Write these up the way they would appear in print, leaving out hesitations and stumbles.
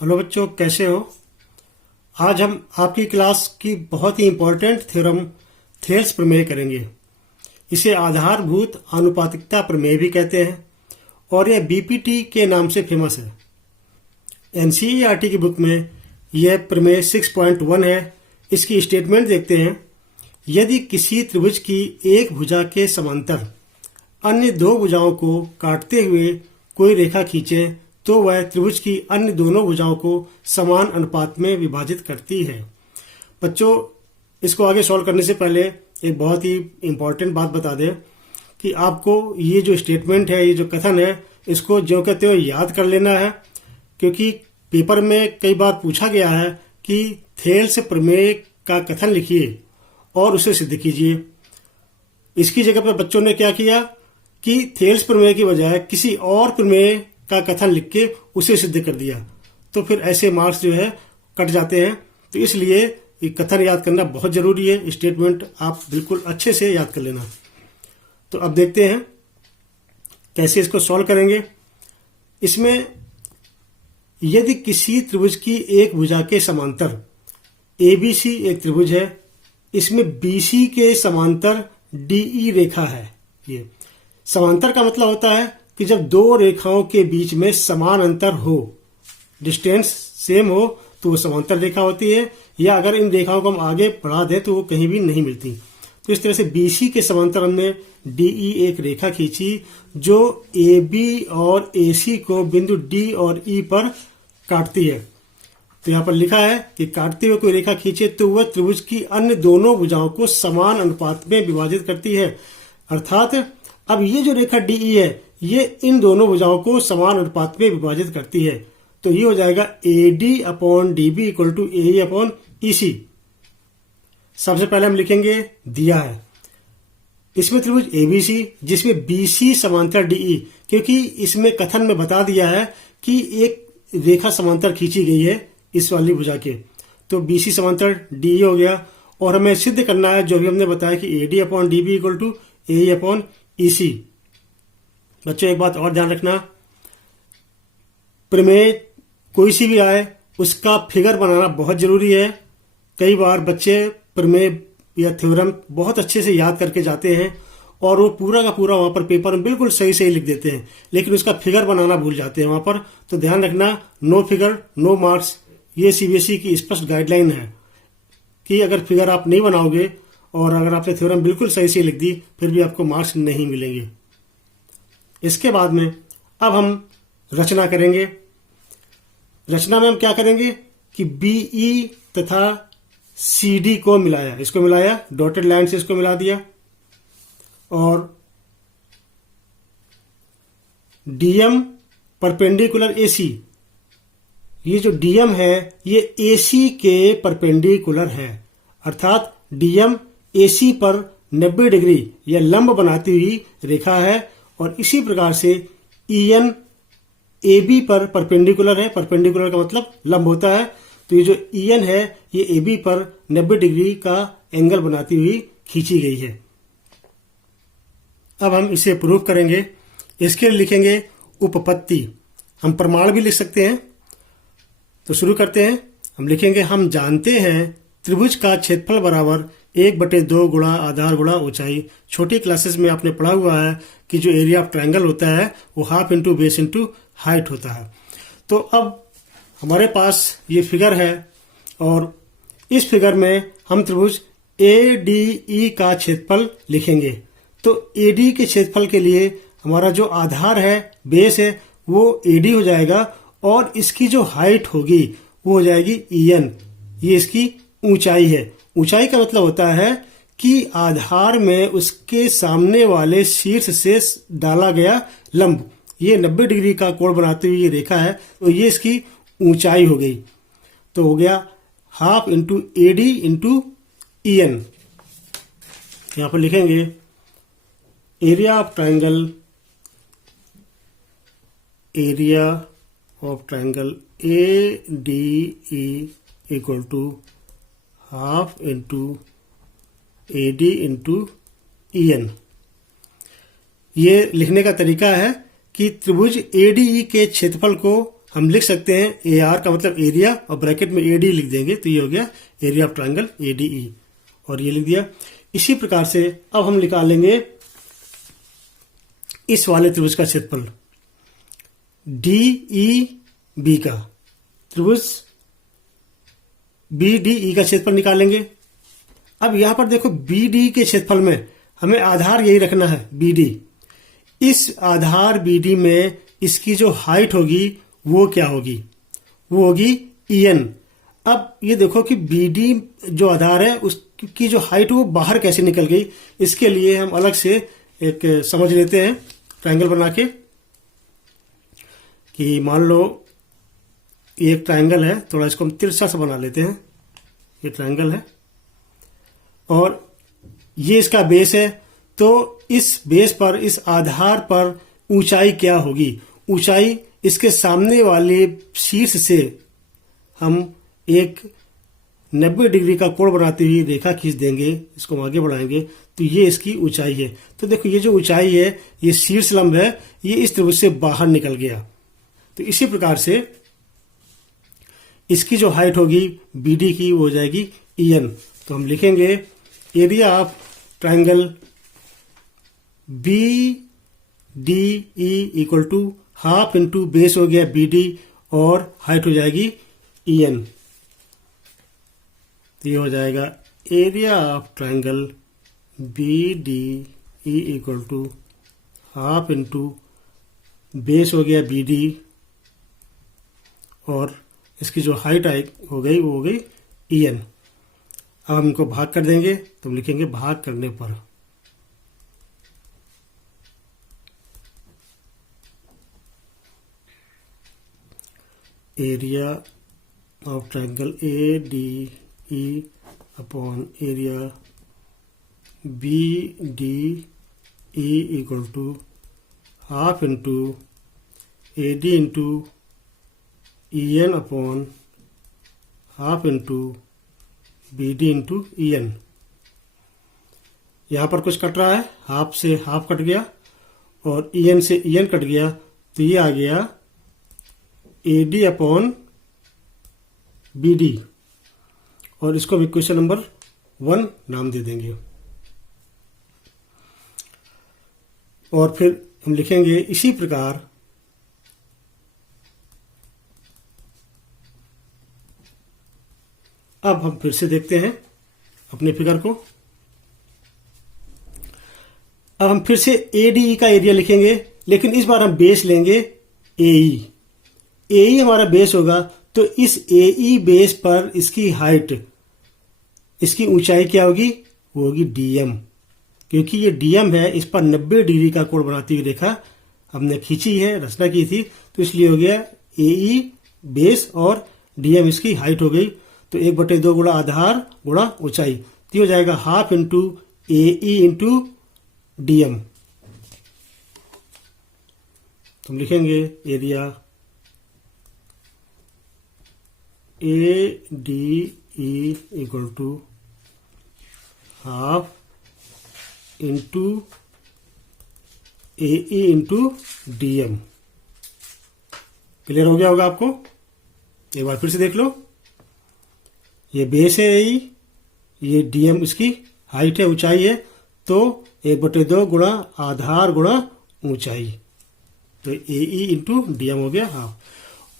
Hello बच्चों, कैसे हो। आज हम आपकी क्लास की बहुत ही इम्पोर्टेंट थ्योरम थेल्स प्रमेय करेंगे। इसे आधारभूत आनुपातिकता प्रमेय भी कहते हैं और यह बीपीटी के नाम से फेमस है। एनसीईआरटी की बुक में यह प्रमेय 6.1 है। इसकी स्टेटमेंट देखते हैं। यदि किसी त्रिभुज की एक भुजा के समांतर अन्य दो भुजाओं को काटते हुए कोई रेखा खींचे तो वह त्रिभुज की अन्य दोनों भुजाओं को समान अनुपात में विभाजित करती है। बच्चों, इसको आगे सॉल्व करने से पहले एक बहुत ही इम्पोर्टेंट बात बता दें कि आपको ये जो स्टेटमेंट है, ये जो कथन है, इसको ज्यों कहते हो याद कर लेना है, क्योंकि पेपर में कई बार पूछा गया है कि थेल्स प्रमेय का कथन लिखिए और उसे सिद्ध कीजिए। इसकी जगह पर बच्चों ने क्या किया कि थेल्स प्रमेय की बजाय किसी और प्रमेय का कथन लिख के उसे सिद्ध कर दिया, तो फिर ऐसे मार्क्स जो है कट जाते हैं। तो इसलिए ये कथन याद करना बहुत जरूरी है। स्टेटमेंट आप बिल्कुल अच्छे से याद कर लेना। तो अब देखते हैं कैसे इसको सॉल्व करेंगे। इसमें यदि किसी त्रिभुज की एक भुजा के समांतर एबीसी एक त्रिभुज है, इसमें बीसी के समांतर डीई रेखा है। ये समांतर का मतलब होता है कि जब दो रेखाओं के बीच में समान अंतर हो, डिस्टेंस सेम हो, तो वो समांतर रेखा होती है। या अगर इन रेखाओं को हम आगे बढ़ा दें तो वो कहीं भी नहीं मिलती। तो इस तरह से बीसी के समांतर हमने डीई एक रेखा खींची जो एबी और एसी को बिंदु डी और ई पर काटती है। तो यहाँ पर लिखा है कि काटते हुए कोई रेखा खींचे तो वह त्रिभुज की अन्य दोनों भुजाओं को समान अनुपात में विभाजित करती है। अर्थात अब ये जो रेखा डीई है, ये इन दोनों भुजाओं को समान अनुपात में विभाजित करती है। तो ये हो जाएगा AD upon DB equal to AE upon EC। सबसे पहले हम लिखेंगे दिया है इसमें त्रिभुज ABC जिसमें BC समांतर DE, क्योंकि इसमें कथन में बता दिया है कि एक रेखा समांतर खींची गई है इस वाली भुजा के, तो BC समांतर DE हो गया। और हमें सिद्ध करना है जो भी हमने बताया कि AD upon DB equal to AE upon EC। बच्चों, एक बात और ध्यान रखना, प्रमेय कोई सी भी आए उसका फिगर बनाना बहुत जरूरी है। कई बार बच्चे प्रमेय या थ्योरम बहुत अच्छे से याद करके जाते हैं और वो पूरा का पूरा वहां पर पेपर में बिल्कुल सही सही लिख देते हैं, लेकिन उसका फिगर बनाना भूल जाते हैं वहां पर। तो ध्यान रखना, नो फिगर नो मार्क्स, ये सीबीएसई की स्पष्ट गाइडलाइन है कि अगर फिगर आप नहीं बनाओगे और अगर आपने थ्योरम बिल्कुल सही से लिख दी फिर भी आपको मार्क्स नहीं मिलेंगे। इसके बाद में अब हम रचना करेंगे। रचना में हम क्या करेंगे कि बीई तथा सीडी को मिलाया, इसको मिलाया, डॉटेड लाइन से इसको मिला दिया, और डीएम परपेंडिकुलर एसी, ये जो डीएम है ये एसी के परपेंडिकुलर है। अर्थात डीएम एसी पर 90 डिग्री या लंब बनाती हुई रेखा है और इसी प्रकार से ईएन एबी पर परपेंडिकुलर है। परपेंडिकुलर का मतलब लंब होता है। तो ये जो ईएन है ये एबी पर 90 डिग्री का एंगल बनाती हुई खींची गई है। अब हम इसे प्रूव करेंगे। इसके लिए लिखेंगे उपपत्ति, हम प्रमाण भी लिख सकते हैं। तो शुरू करते हैं। हम लिखेंगे हम जानते हैं त्रिभुज का क्षेत्रफल बराबर 1/2 गुणा आधार गुणा ऊंचाई। छोटी क्लासेस में आपने पढ़ा हुआ है कि जो एरिया ऑफ ट्रायंगल होता है वो half into base into height होता है। तो अब हमारे पास ये फिगर है और इस फिगर में हम त्रिभुज ADE का क्षेत्रफल लिखेंगे। तो AD के क्षेत्रफल के लिए हमारा जो आधार है, बेस है, वो AD हो जाएगा और इसकी जो हाइट होगी वो हो जाएगी EN। ये इसकी ऊंचाई है। ऊंचाई का मतलब होता है कि आधार में उसके सामने वाले शीर्ष से डाला गया लंब, ये 90 डिग्री का कोण बनाती हुई ये रेखा है, तो ये इसकी ऊंचाई हो गई। तो हो गया half into AD into EN। यहां पर लिखेंगे area of triangle ADE equal to half into AD into EN। ये लिखने का तरीका है कि त्रिभुज ADE के क्षेत्रफल को हम लिख सकते हैं ए आर का मतलब एरिया और ब्रैकेट में एडी लिख देंगे तो ये हो गया एरिया ऑफ ट्रायंगल एडीई और ये लिख दिया। इसी प्रकार से अब हम निकालेंगे इस वाले त्रिभुज का क्षेत्रफल डीई बी का, त्रिभुज बीडीई का क्षेत्रफल निकालेंगे। अब यहां पर देखो बीडी के क्षेत्रफल में हमें आधार यही रखना है बीडी। इस आधार बीडी में इसकी जो हाइट होगी वो क्या होगी, वो होगी ईएन। अब ये देखो कि बीडी जो आधार है उसकी जो हाइट वो बाहर कैसे निकल गई, इसके लिए हम अलग से एक समझ लेते हैं ट्रायंगल बना के कि मान लो ये एक ट्रायंगल है, थोड़ा इसको हम तिरछा सा बना लेते हैं। ये ट्रायंगल है और ये इसका बेस है, तो इस बेस पर, इस आधार पर ऊंचाई क्या होगी, ऊंचाई इसके सामने वाले शीर्ष से हम एक 90 डिग्री का कोण बनाते हुए रेखा खींच देंगे, इसको हम आगे बढ़ाएंगे तो ये इसकी ऊंचाई है। तो देखो ये जो ऊंचाई है ये शीर्ष लंब है, ये इस त्रिभुज से बाहर निकल गया। तो इसी प्रकार से इसकी जो हाइट होगी बीडी की वो हो जाएगी ईएन। तो हम लिखेंगे area of triangle B D E equal to half into base हो गया बीडी और हाइट हो जाएगी ईएन। तो ये हो जाएगा area of triangle B D E equal to half into base हो गया बीडी और इसकी जो हाइट हो गई वो हो गई ईएन। अब हम इनको भाग कर देंगे तो हम लिखेंगे भाग करने पर area of triangle A D E upon area B D E equal to half into A D into EN upon half into B D into EN. यहां पर कुछ कट रहा है, हाफ से हाफ कट गया और ईएन से ईएन कट गया, तो ये आ गया A D upon B D और इसको हम इक्वेशन नंबर 1 नाम दे देंगे। और फिर हम लिखेंगे इसी प्रकार अब हम फिर से देखते हैं अपने फिगर को। अब हम फिर से एडीई का एरिया लिखेंगे, लेकिन इस बार हम बेस लेंगे एई। एई हमारा बेस होगा, तो इस एई बेस पर इसकी हाइट, इसकी ऊंचाई क्या होगी, वो होगी डीएम। क्योंकि ये डीएम है, इस पर 90 डिग्री का कोण बनाती हुई रेखा हमने खींची है, रचना की थी, तो इसलिए हो गया एई बेस और डीएम इसकी हाइट हो गई। तो 1/2 गुणा आधार गुणा ऊंचाई, तो हो जाएगा half into AE into DM. तो हम लिखेंगे area A D E equal to half into AE into DM. Clear हो गया होगा आपको? एक बार फिर से देख लो, ये बेस है एई, ये डीएम इसकी हाइट है, ऊंचाई है, तो 1/2 गुणा आधार गुणा ऊंचाई, तो एई इंटू डीएम हो गया हाफ।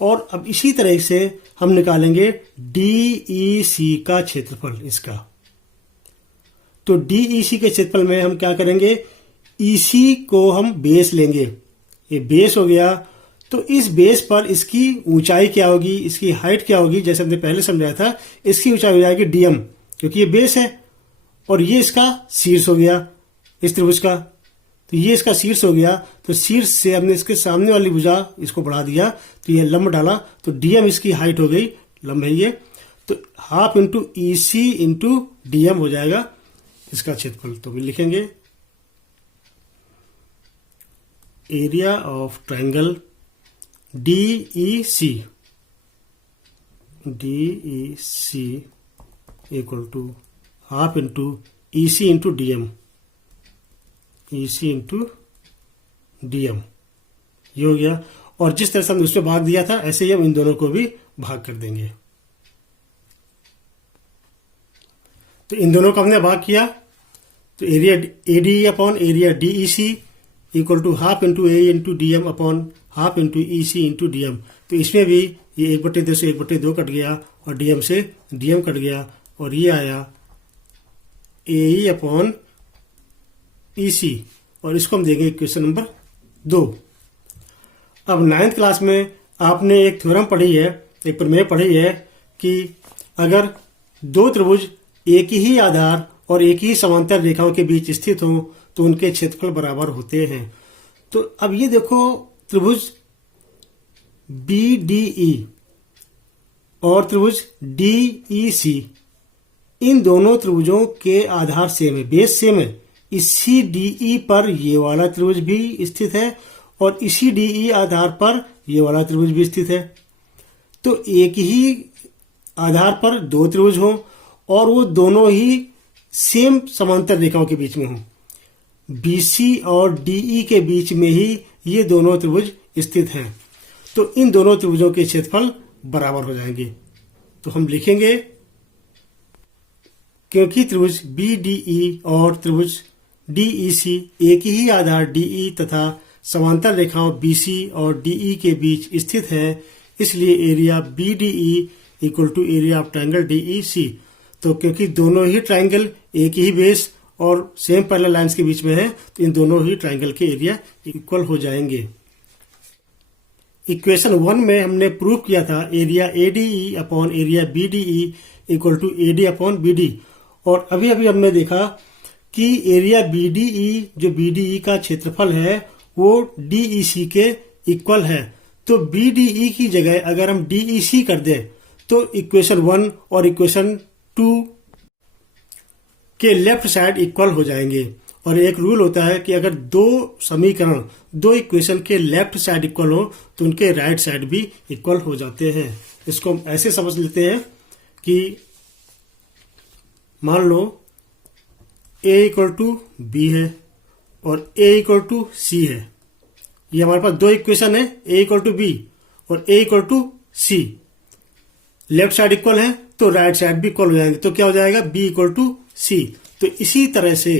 और अब इसी तरह से हम निकालेंगे डीईसी का क्षेत्रफल इसका। तो डीईसी के क्षेत्रफल में हम क्या करेंगे, ईसी को हम बेस लेंगे, ये बेस हो गया, तो इस बेस पर इसकी ऊंचाई क्या होगी, इसकी हाइट क्या होगी, जैसे हमने पहले समझाया था, इसकी ऊंचाई हो जाएगी डीएम, क्योंकि ये बेस है और ये इसका शीर्ष हो गया इस त्रिभुज का, तो ये इसका शीर्ष हो गया। तो शीर्ष से हमने इसके सामने वाली भुजा इसको बढ़ा दिया, तो ये लंब डाला, तो डीएम इसकी हाइट हो गई, लंब है ये, तो half into EC into DM हो जाएगा इसका क्षेत्रफल। तो भी लिखेंगे area of triangle DEC equal to half into EC into DM, EC into DM, ये हो गया। और जिस तरह से हमने उसमें भाग दिया था ऐसे ही हम इन दोनों को भी भाग कर देंगे। तो इन दोनों को हमने भाग किया तो area ADE upon area DEC equal to half into A into DM upon half into EC into DM। तो इसमें भी ये 1/2 से 1/2 कट गया और DM से DM कट गया और ये आया AE अपॉन EC और इसको हम देंगे इक्वेशन नंबर 2। अब 9th क्लास में आपने एक थ्योरम पढ़ी है, एक प्रमेय पढ़ी है कि अगर दो त्रिभुज एक ही आधार और एक ही समांतर रेखाओं के बीच स्थित हों तो उनके क्षेत्रफल बराबर होते हैं। तो अब ये देखो त्रिभुज BDE और त्रिभुज DEC, इन दोनों त्रिभुजों के आधार सेम है, बेस सेम है। इसी DE पर ये वाला त्रिभुज भी स्थित है और इसी DE आधार पर ये वाला त्रिभुज भी स्थित है। तो एक ही आधार पर दो त्रिभुज हों और वो दोनों ही सेम समांतर रेखाओं के बीच में हों, BC और DE के बीच में ही ये दोनों त्रिभुज स्थित हैं, तो इन दोनों त्रिभुजों के क्षेत्रफल बराबर हो जाएंगे। तो हम लिखेंगे क्योंकि त्रिभुज BDE और त्रिभुज DEC एक ही आधार DE तथा समांतर रेखाओं BC और DE के बीच स्थित है, इसलिए area BDE equal to area of triangle DEC। तो क्योंकि दोनों ही ट्रायंगल एक ही बेस और सेम पैरेलल लाइंस के बीच में है तो इन दोनों ही ट्रायंगल के एरिया इक्वल हो जाएंगे। इक्वेशन 1 में हमने प्रूव किया था area ADE upon area BDE equal to AD upon BD, और अभी अभी हमने देखा कि एरिया BDE जो BDE का क्षेत्रफल है वो DEC के इक्वल है। तो BDE की जगह अगर हम DEC कर दें तो इक्वेशन 1 और इक्वेशन 2 के लेफ्ट साइड इक्वल हो जाएंगे। और एक रूल होता है कि अगर दो समीकरण, दो इक्वेशन के लेफ्ट साइड इक्वल हो तो उनके राइट साइड भी इक्वल हो जाते हैं। इसको हम ऐसे समझ लेते हैं कि मान लो A इक्वल टू B है और A इक्वल टू C है। ये हमारे पास दो इक्वेशन है, A इक्वल टू B और A equal to C। Left side equal है तो राइट साइड भी इक्वल हो जाएंगे, तो क्या हो जाएगा B इक्वल टू C। तो इसी तरह से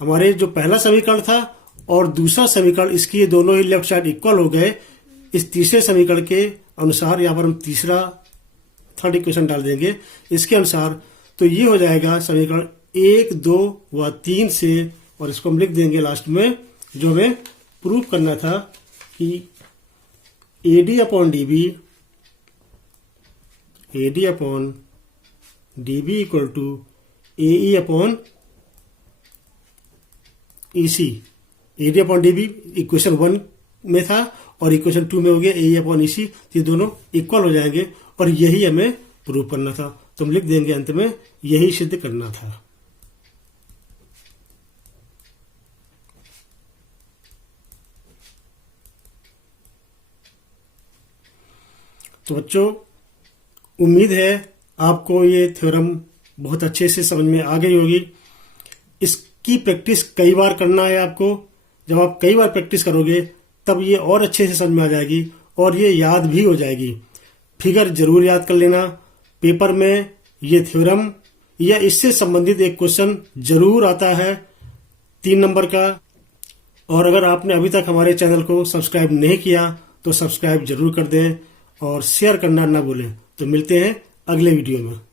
हमारे जो पहला समीकरण था और दूसरा समीकरण, इसकी दोनों ही लेफ्ट साइड इक्वल हो गए। इस तीसरे समीकरण के अनुसार यहाँ पर हम थर्ड इक्वेशन डाल देंगे इसके अनुसार, तो ये हो जाएगा समीकरण 1, 2 व 3 से, और इसको हम लिख देंगे लास्ट में जो हमें प्रूव करना था कि AD upon DB equal to AE upon EC। AD upon DB equation 1 में था और इक्वेशन 2 में हो गया AE अपॉन EC, ये दोनों इक्वल हो जाएंगे और यही हमें प्रूव करना था। तो हम लिख देंगे अंत में यही सिद्ध करना था। तो बच्चों, उम्मीद है आपको ये थ्योरम बहुत अच्छे से समझ में आ गई होगी। इसकी प्रैक्टिस कई बार करना है आपको। जब आप कई बार प्रैक्टिस करोगे तब ये और अच्छे से समझ में आ जाएगी और ये याद भी हो जाएगी। फिगर जरूर याद कर लेना। पेपर में ये थ्योरम या इससे संबंधित एक क्वेश्चन जरूर आता है 3 नंबर का। और अगर आपने अभी तक हमारे चैनल को सब्सक्राइब नहीं किया तो सब्सक्राइब जरूर कर दें और शेयर करना ना भूलें। तो मिलते हैं अगले वीडियो में।